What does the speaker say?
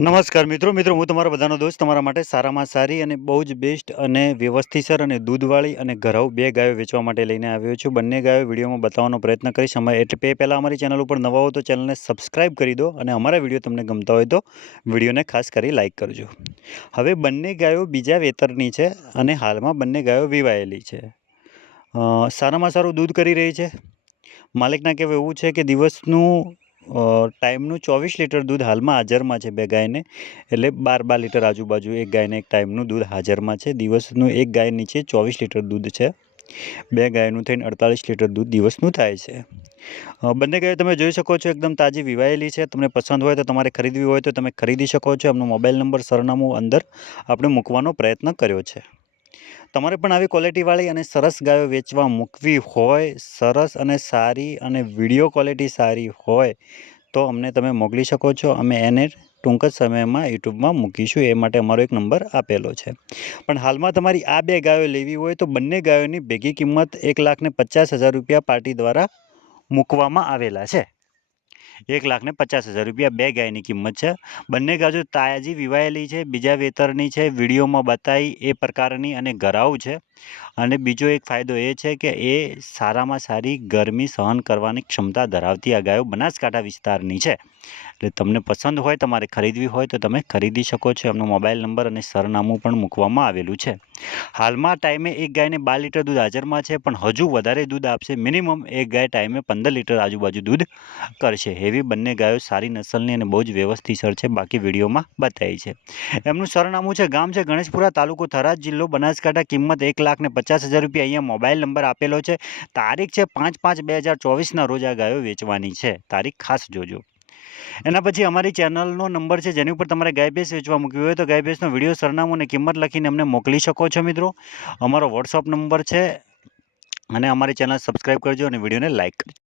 નમસ્કાર મિત્રો મિત્રો, હું તમારા બધાનો દોસ્ત, તમારા માટે સારામાં સારી અને બહુ જ બેસ્ટ અને વ્યવસ્થિતસર અને દૂધવાળી અને ઘરાઉ બે ગાયો વેચવા માટે લઈને આવ્યો છું. બંને ગાયો વિડીયોમાં બતાવવાનો પ્રયત્ન કરીશ. અમે એટલે તે પહેલાં અમારી ચેનલ ઉપર નવા હો તો ચેનલને સબસ્ક્રાઇબ કરી દો અને અમારા વીડિયો તમને ગમતા હોય તો વિડીયોને ખાસ કરી લાઇક કરજો. હવે બંને ગાયો બીજા વેતરની છે અને હાલમાં બંને ગાયો વિવાયેલી છે. સારામાં સારું દૂધ કરી રહી છે. માલિકના કહેવું એવું છે કે દિવસનું ટાઈમનું ચોવીસ લીટર દૂધ હાલમાં હાજરમાં છે બે ગાયને. એટલે બાર બાર લીટર આજુબાજુ એક ગાયને એક ટાઈમનું દૂધ હાજરમાં છે. દિવસનું એક ગાય નીચે ચોવીસ લીટર દૂધ છે. બે ગાયનું થઈને અડતાલીસ લીટર દૂધ દિવસનું થાય છે. બંને ગાયો તમે જોઈ શકો છો એકદમ તાજી વિવાયેલી છે. તમને પસંદ હોય તો તમારે ખરીદવી હોય તો તમે ખરીદી શકો છો. એમનો મોબાઈલ નંબર, સરનામું અંદર આપણે મૂકવાનો પ્રયત્ન કર્યો છે. તમારે પણ આવી ક્વોલિટીવાળી અને સરસ ગાયો વેચવા મૂકવી હોય, સરસ અને સારી અને વીડિયો ક્વોલિટી સારી હોય, તો અમને તમે મોકલી શકો છો. અમે એને ટૂંક જ સમયમાં યુટ્યુબમાં મૂકીશું. એ માટે અમારો એક નંબર આપેલો છે. પણ હાલમાં તમારી આ બે ગાયો લેવી હોય તો બંને ગાયોની ભેગી કિંમત એક લાખ ને પચાસ હજાર રૂપિયા પાર્ટી દ્વારા મૂકવામાં આવેલા છે. એક લાખ ને પચાસ હજાર રૂપિયા બે ગાયની કિંમત છે. બંને ગાજુ તાજી વિવાયેલી છે. બીજા વેતરની છે. વિડીયોમાં બતાવી એ પ્રકારની અને ઘરાવ છે. અને બીજો એક ફાયદો એ છે કે એ સારામાં સારી ગરમી સહન કરવાની ક્ષમતા ધરાવતી આ ગાયો બનાસકાંઠા વિસ્તારની છે. એટલે તમને પસંદ હોય, તમારે ખરીદવી હોય તો તમે ખરીદી શકો છો. એમનો મોબાઈલ નંબર અને સરનામું પણ મૂકવામાં આવેલું છે. હાલમાં ટાઈમે એક ગાયને બાર લીટર દૂધ હાજરમાં છે, પણ હજુ વધારે દૂધ આપશે. મિનિમમ એક ગાય ટાઈમે પંદર લીટર આજુબાજુ દૂધ કરશે. એવી બંને ગાયો સારી નસલની અને બહુ જ વ્યવસ્થિતસર છે, બાકી વિડીયોમાં બતાવી છે. એમનું સરનામું છે, ગામ છે, ગણેશપુરા તાલુકો થરાદ જિલ્લો બનાસકાંઠા. કિંમત એક લાખ ને પચાસ હજાર રૂપિયા અહીંયા મોબાઈલ નંબર આપેલો છે. તારીખ છે પાંચ પાંચ બે હજાર ચોવીસના રોજ આ ગાયો વેચવાની છે. તારીખ ખાસ જોજો. એના પછી અમારી ચેનલનો નંબર છે, જેની ઉપર તમારે ગાય ભેંસ વેચવા મૂકવી હોય તો ગાય ભેંસનો વીડિયો, સરનામું અને કિંમત લખીને અમને મોકલી શકો છો મિત્રો. અમારો વોટ્સઅપ નંબર છે અને અમારી ચેનલ સબસ્ક્રાઈબ કરજો અને વિડીયોને લાઇક કરજો.